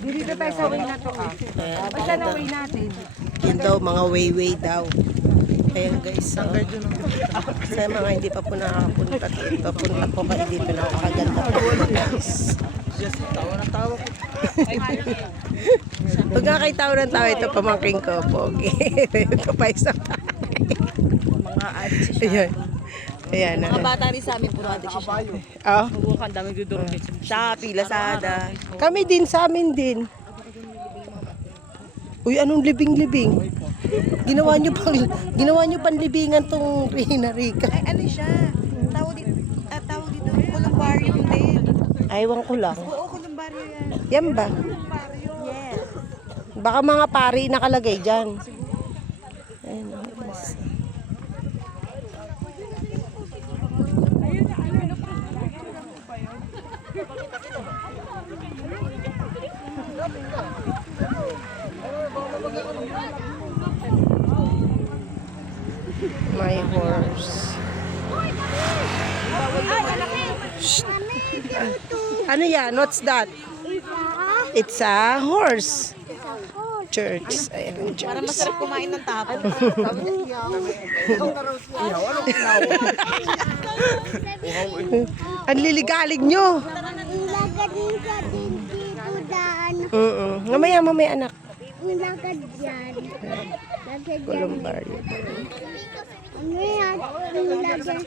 Dito tayo sa way na to. Basta na way natin. Yun daw, mga way daw. Ayan guys, sa mga hindi pa po nakakapunta dito, punta po kayo dito, nakakaganda po guys. Pag nakakitaw ng tao, ito pamangking ko po. Ito pa isa pa. Mga adik siya. Ayan. Ayan. Mga bata rin sa amin, puro adik siya. Oh. Ang daming dudurog. Shopee, Lazada. Kami din, sa amin din. Uy, anong libing-libing? Ginawa nyo panlibingan tong Rina Rica. Ay, ano siya? Tawag dito, columbario din. Aywan ko lang. Oo, columbario yan. Yan ba? Yes. Baka mga pari nakalagay dyan. Ayun, guys. My horse. Shh. Ano yan? What's that? It's a horse. Church. Ayan, church. Para masarap kumain ng tapo. Ang liligalig nyo. Ilagad din sa dito daan. Mamaya anak. Ilagad dyan. Lagad dyan. Columbario. Ano yan? Ilagad.